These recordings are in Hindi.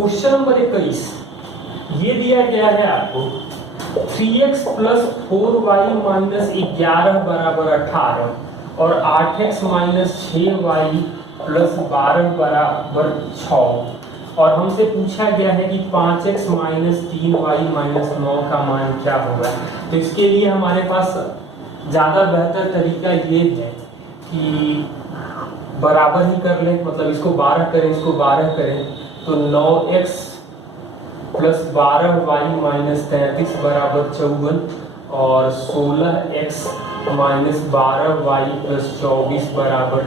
क्वेश्चन नंबर 21 ये दिया गया है आपको 3x प्लस 4y माइनस 11 बराबर 18 और 8x माइनस 6y प्लस 12 बराबर 6 और हमसे पूछा गया है कि 5x माइनस 3y माइनस 9 का मान क्या होगा। तो इसके लिए हमारे पास ज़्यादा बेहतर तरीका ये है कि बराबर ही कर लें, मतलब इसको 12 करें इसको 12 करें तो 9x प्लस 12y माइनस 33 बराबर 54 और 16x माइनस 12y प्लस 24 बराबर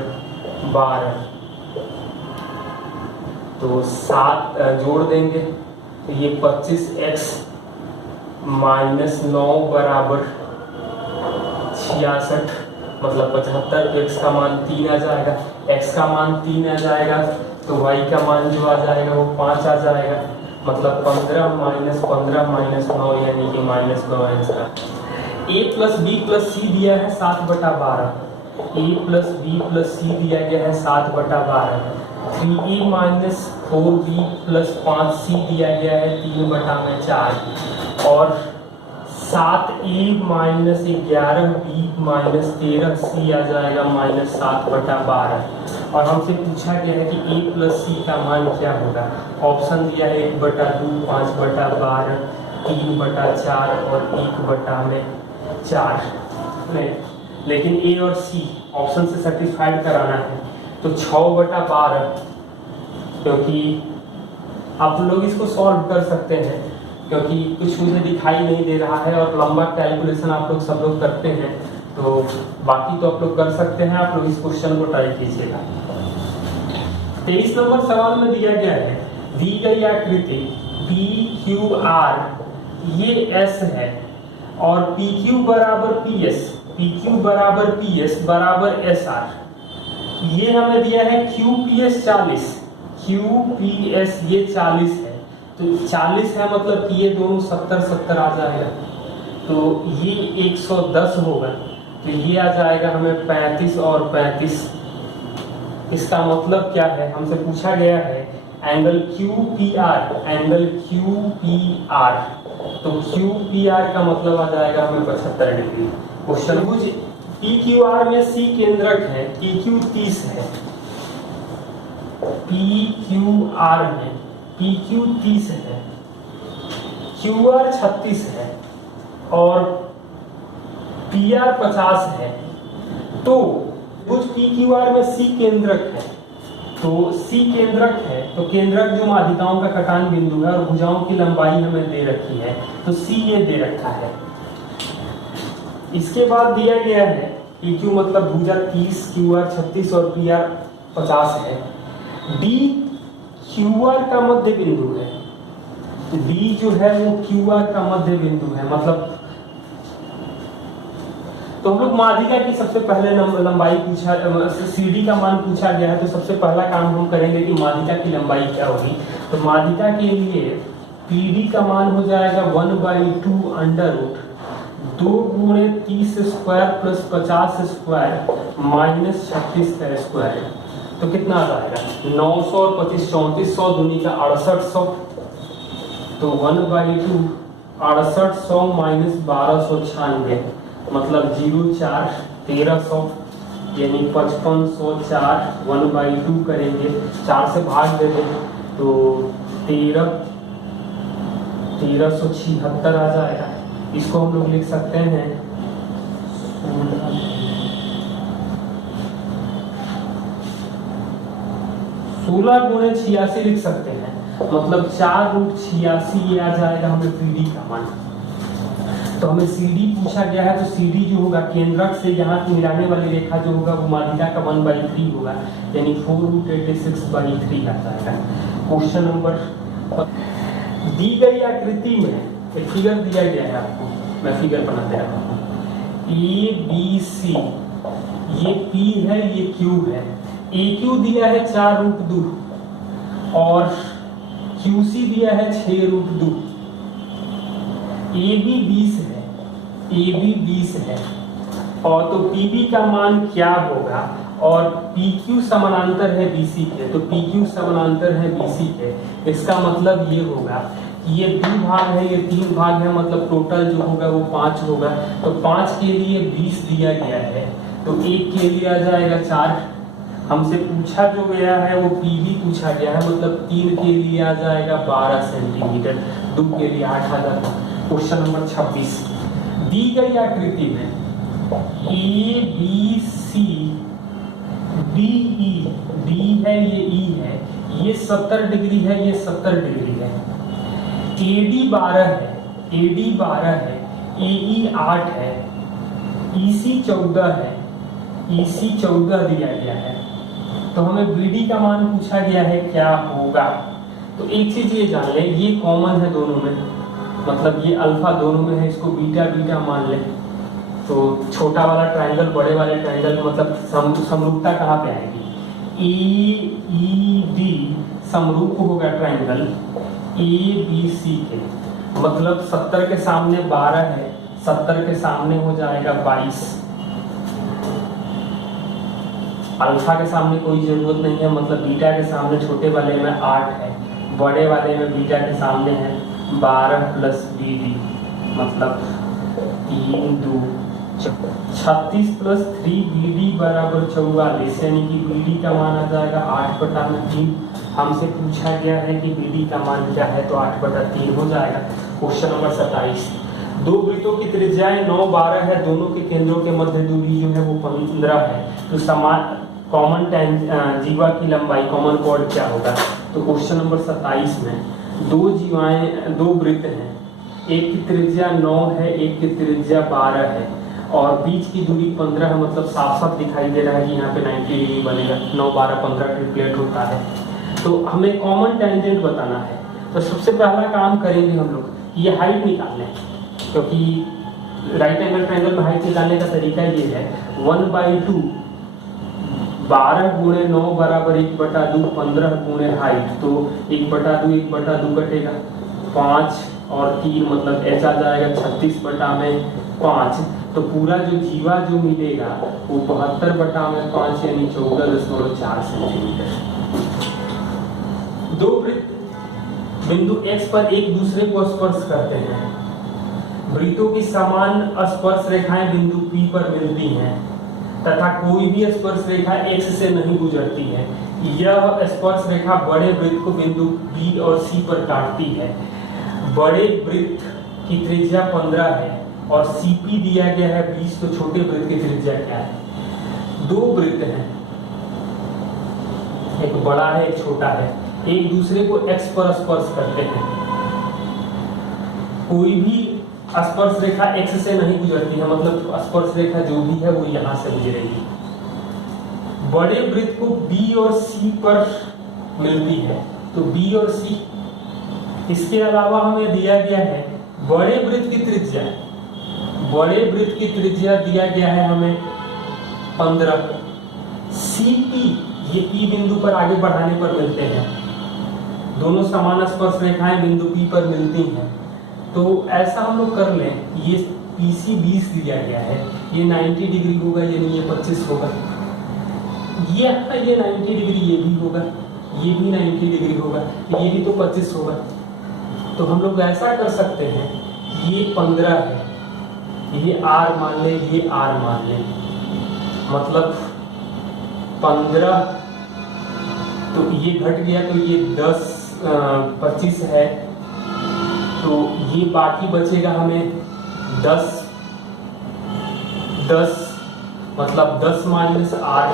12। तो 7 जोड़ देंगे तो ये 25x माइनस 9 बराबर 66 मतलब 75। तो x का मान 3 आ जाएगा, x का मान 3 आ जाएगा तो y का मान जो आ जाएगा वो 5 आ जाएगा, मतलब 15 माइनस 15 माइनस 9 यानी कि minus 9 answer. a plus b plus c दिया है 7/12, a plus b plus c दिया गया है 7/12, 3a minus 4b plus 5c दिया गया है 3/4 और 7a minus 11b minus 13c आ जाएगा माइनस 7/12 और हमसे पूछा गया है कि a प्लस सी का मान क्या होगा। ऑप्शन दिया है 1/2, 5/12, 3/4 और 1/4 में, लेकिन a और c ऑप्शन से सेटिस्फाइड कराना है तो 6/12, क्योंकि आप लोग इसको सॉल्व कर सकते हैं क्योंकि कुछ मुझे दिखाई नहीं दे रहा है और लंबा कैलकुलेशन आप लोग सब लोग करते हैं, तो बाकी तो आप लोग कर सकते हैं। आप लोग इस क्वेश्चन को ट्राई कीजिएगा। 23 नंबर सवाल में दिया गया है, दी गई आकृति PQR ये S है और PQ बराबर PS बराबर SR। ये हमें दिया है QPS 40, QPS ये 40 है तो 40 है मतलब कि ये दोनों 70 आ जाएगा तो ये 110 होगा तो ये आ जाएगा हमें 35 और 35। इसका मतलब क्या है, हमसे पूछा गया है एंगल QPR, तो QPR का मतलब आ जाएगा हमें 75 डिग्री। क्वेश्चन PQR में C केंद्रक है, PQ 30 है, PQR में PQ 30 है, QR 36 है और PR 50 है। तो भुज PQR में C केंद्रक है, तो C केंद्रक है तो केंद्रक जो माध्यिकाओं का कटान बिंदु है और भुजाओं की लंबाई हमें दे रखी है तो C ये दे रखा है। इसके बाद दिया गया है PQ मतलब भुजा 30, QR 36 और PR 50 है। D QR का मध्य बिंदु है, D जो है वो QR का मध्य बिंदु है, मतलब तो हम लोग माध्यिका की सबसे पहले लंबाई पूछा, CD का मान पूछा गया है तो सबसे पहला काम हम करेंगे कि माध्यिका की लंबाई क्या होगी। तो माध्यिका के लिए PD का मान हो जाएगा 1/2 अंडर रूट 2 गुणे 30 स्क्वायर प्लस 50 स्क्वायर माइनस 36 का स्क्वायर, तो कितना आ जाएगा 900 और 25 3400 दूनी का 6800, तो 1/2 6800 माइनस 1296 मतलब 04 1300 यानी 5504 1/2 करेंगे 4 से भाग देंगे तो 1376 आ जाएगा। इसको हम लोग लिख सकते हैं 16 गुणे 86 लिख सकते हैं, मतलब 4√86 ये आ जाएगा हमें PD का मान। तो हमें CD पूछा गया है तो CD जो होगा केंद्रक से यहाँ मिलाने वाली रेखा जो होगा वो माध्यिका का 1/3 होगा यानी 4√86/3 आ जाएगा। क्वेश्चन नंबर, दी गई आकृति में एक फिगर दिया गया है आपको, मैं फिगर बनाते रहता हूँ। ABC ये P है ये Q है, AQ दिया है 4√2 और QC दिया है 6√2, AB 20 है और तो PB का मान क्या होगा और PQ समानांतर है BC के, तो PQ समानांतर है BC के। इसका मतलब ये होगा कि ये 2 भाग है, ये 3 भाग है, मतलब टोटल जो होगा वो 5 होगा। तो 5 के लिए 20 दिया गया है, तो 1 के लिए आ जाएगा 4। हमसे पूछा जो गया है वो PB पूछा गया है, मतलब 3 के लिए आ जाएगा 12 सेंटीमीटर, 2 के लिए 8 आ जाता। क्वेश्चन नंबर 26, दी गई आकृति में ABC DE, D है ये E है, ये 70 डिग्री है, ये 70 डिग्री है। AD 12 है, AD 12 है, AE 8 है, EC 14 है, EC 14 दिया गया है। तो हमें BD का मान पूछा गया है, क्या होगा। तो एक चीज ये जान लें, ये कॉमन है दोनों में, मतलब ये अल्फा दोनों में है, इसको बीटा बीटा मान लें। तो छोटा वाला ट्रायंगल बड़े वाले ट्रायंगल मतलब समरूपता कहाँ पे आएगी, AED समरूप होगा ट्रायंगल ABC के, मतलब 70 के सामने 12 है, 70 के सामने हो जाएगा 22। अल्फा के सामने कोई जरूरत नहीं है, मतलब बीटा के सामने छोटे वाले में 8 है, बड़े वाले में बीटा के सामने है 12 प्लस BD, मतलब 3 2 36 प्लस 3 BD बराबर 44, यानी कि BD का मान आ जाएगा 8/3। हमसे पूछा गया है कि BD का मान क्या है, तो 8/3 हो जाएगा। क्वेश्चन नंबर 27, दो वृत्तों की त्रिज्याएं 9 12 है, दोनों के केंद्रों के मध्य दूरी जो है वो 15 है, तो समान कॉमन जीवा की लंबाई कॉमन कॉर्ड क्या होगा। तो क्वेश्चन नंबर 27 में दो वृत्त हैं, एक की त्रिज्या 9 है, एक की त्रिज्या 12 है, और बीच की दूरी 15 है, मतलब साफ साफ दिखाई दे रहा है कि यहाँ पे 90 डिग्री बनेगा, 9 12 15 ट्रिपलेट होता है। तो हमें कॉमन टेंजेंट बताना है, तो सबसे पहला काम करेंगे हम लोग, ये हाइट निकालने, क्योंकि राइट एंगल ट्रायंगल में हाइट निकालने का तरीका ये है 1/2 12 गुणे 9 बराबर 1/2 15 गुणे हाइट, तो 1/2 कटेगा 5 और 3 मतलब h आ जाएगा 36/5। तो पूरा जो जीवा जो मिलेगा वो 72/5 यानी 14.4 सेंटीमीटर। दो वृत्त बिंदु x पर एक दूसरे को स्पर्श करते हैं। वृत्तों की समान स्पर्श रेखाएं बिंदु P पर मिलती हैं तथा कोई भी स्पर्श रेखा x से नहीं गुजरती है। यह स्पर्श रेखा बड़े वृत्त को बिंदु B और C पर काटती है। बड़े वृत्त की त्रिज्या 15 है और CP दिया गया है 20, तो छोटे वृत्त की त्रिज्या क्या है। दो वृत्त हैं, एक बड़ा है एक छोटा है, एक दूसरे को x पर स्पर्श करते हैं। कोई भी स्पर्श रेखा x से नहीं गुजरती है, मतलब स्पर्श रेखा जो भी है वो यहां से गुजरेगी। बड़े वृत्त को B और C पर मिलती है, तो B और C। इसके अलावा हमें दिया गया है बड़े वृत्त की त्रिज्या, बड़े वृत्त की त्रिज्या दिया गया है हमें 15। CP ये P बिंदु पर आगे बढ़ाने पर मिलते हैं, दोनों समान स्पर्श रेखाएं बिंदु P पर मिलती हैं। तो ऐसा हम लोग कर लें, ये PC 20 दिया गया है, ये 90 डिग्री होगा, यानी ये 25 होगा। ये 90 डिग्री ये भी होगा, ये भी 90 डिग्री होगा, ये भी तो 25 होगा। तो हम लोग ऐसा कर सकते हैं, ये 15 है, ये R मान ले, ये R मान ले, मतलब 15, तो ये घट गया, तो ये 25 है, तो ये बाकी बचेगा हमें 10 मतलब 10 - 8,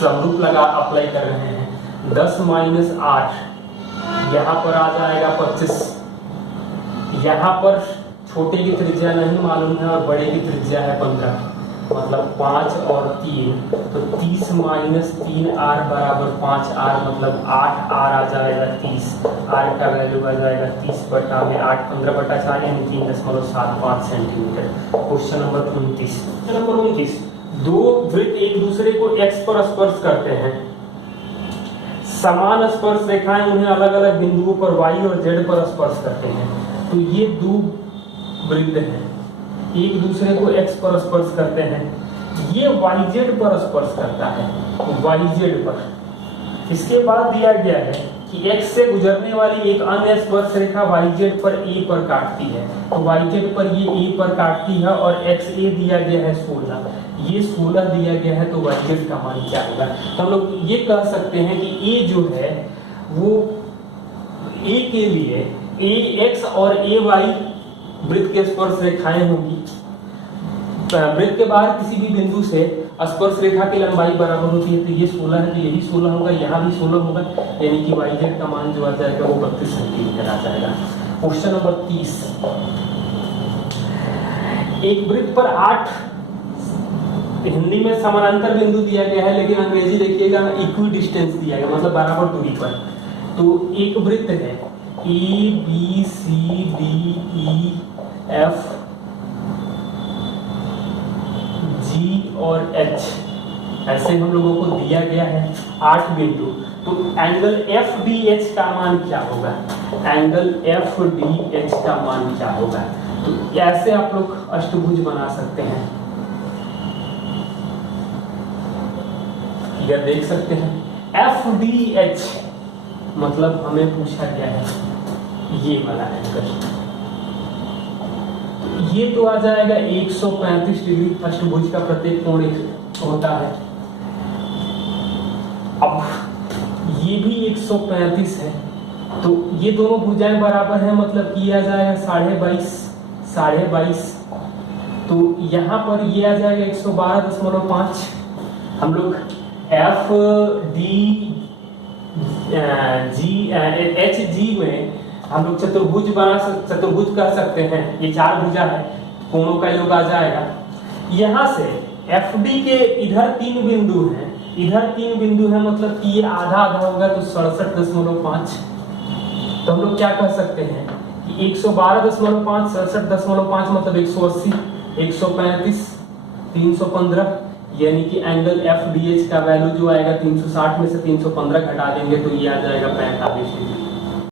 समरूप लगा अप्लाई कर रहे हैं, 10 - 8 यहाँ पर आ जाएगा 25। यहाँ पर छोटे की त्रिज्या नहीं मालूम है और बड़े की त्रिज्या है 15, मतलब 5 और 3, तो 30 - 3R बराबर 5R, मतलब 8R आ जाएगा 30। R का वैल्यू आ जाएगा 30/8, 15/4 यानी 3.75 सेंटीमीटर। Question number 29। दो वृत्त एक दूसरे को x पर स्पर्श करते हैं। समान स्पर्श रेखाएं उन्हें अलग अलग बिंदुओं पर y और z पर स्पर्श करते हैं। तो ये दो वृत्त हैं, एक दूसरे को x पर स्पर्श करते हैं। ये YZ पर स्पर्श करता है, YZ पर। इसके बाद दिया गया है कि X से गुजरने वाली एक अन्य स्पर्श रेखा YZ पर A पर काटती है, तो YZ पर ये A पर काटती है और XA दिया गया है 16, ये 16 दिया गया है, तो YZ का मान क्या होगा? तो हम लोग ये कह सकते हैं कि A जो है वो A के लिए AX और AY वृत्त के स्पर्श रेखाएं होंगी। वृत्त के बाहर किसी भी बिंदु से स्पर्श रेखा की लंबाई बराबर होती है, तो ये 16 है, तो यही 16 होगा, यहाँ भी 16 होगा, यानी कि YZ का मान जो आ जाएगा वो 32 सेंटीमीटर आ जाएगा। क्वेश्चन नंबर 30, एक वृत्त पर 8 हिंदी में समानांतर बिंदु दिया गया है, लेकिन अंग्रेजी देखिएगा इक्वी डिस्टेंस दिया गया, मतलब बराबर दूरी पर। तो एक वृत्त है ABCDEF G और H, ऐसे हम लोगों को दिया गया है 8 बिंदु। तो एंगल FDH का मान क्या होगा? एंगल FDH का मान क्या होगा? तो ऐसे आप लोग अष्टभुज बना सकते हैं, यह देख सकते हैं। FDH मतलब हमें पूछा गया है ये वाला एंगल, ये तो आ जाएगा 135 डिग्री। अष्टभुज का प्रत्येक कोण होता है। अब ये भी 135 है, तो ये दोनों भुजाएं बराबर है, मतलब कि ये आ जाएगा 22.5। तो यहाँ पर ये आ जाएगा 112.5। हम लोग HG में हम लोग चतुर्भुज कह सकते हैं। ये 4 भुजा है, कोणों का योग आ जाएगा। यहाँ से FD के इधर 3 बिंदु हैं, इधर 3 बिंदु हैं, मतलब कि ये आधा आधा होगा, तो 67.5। तो हम लोग क्या कह सकते हैं कि 112.5 67.5 मतलब 180, 135, 315, यानी कि एंगल FDH का वैल्यू जो आएगा 360 में से 315 घटा देंगे तो ये आ जाएगा 45 डिग्री।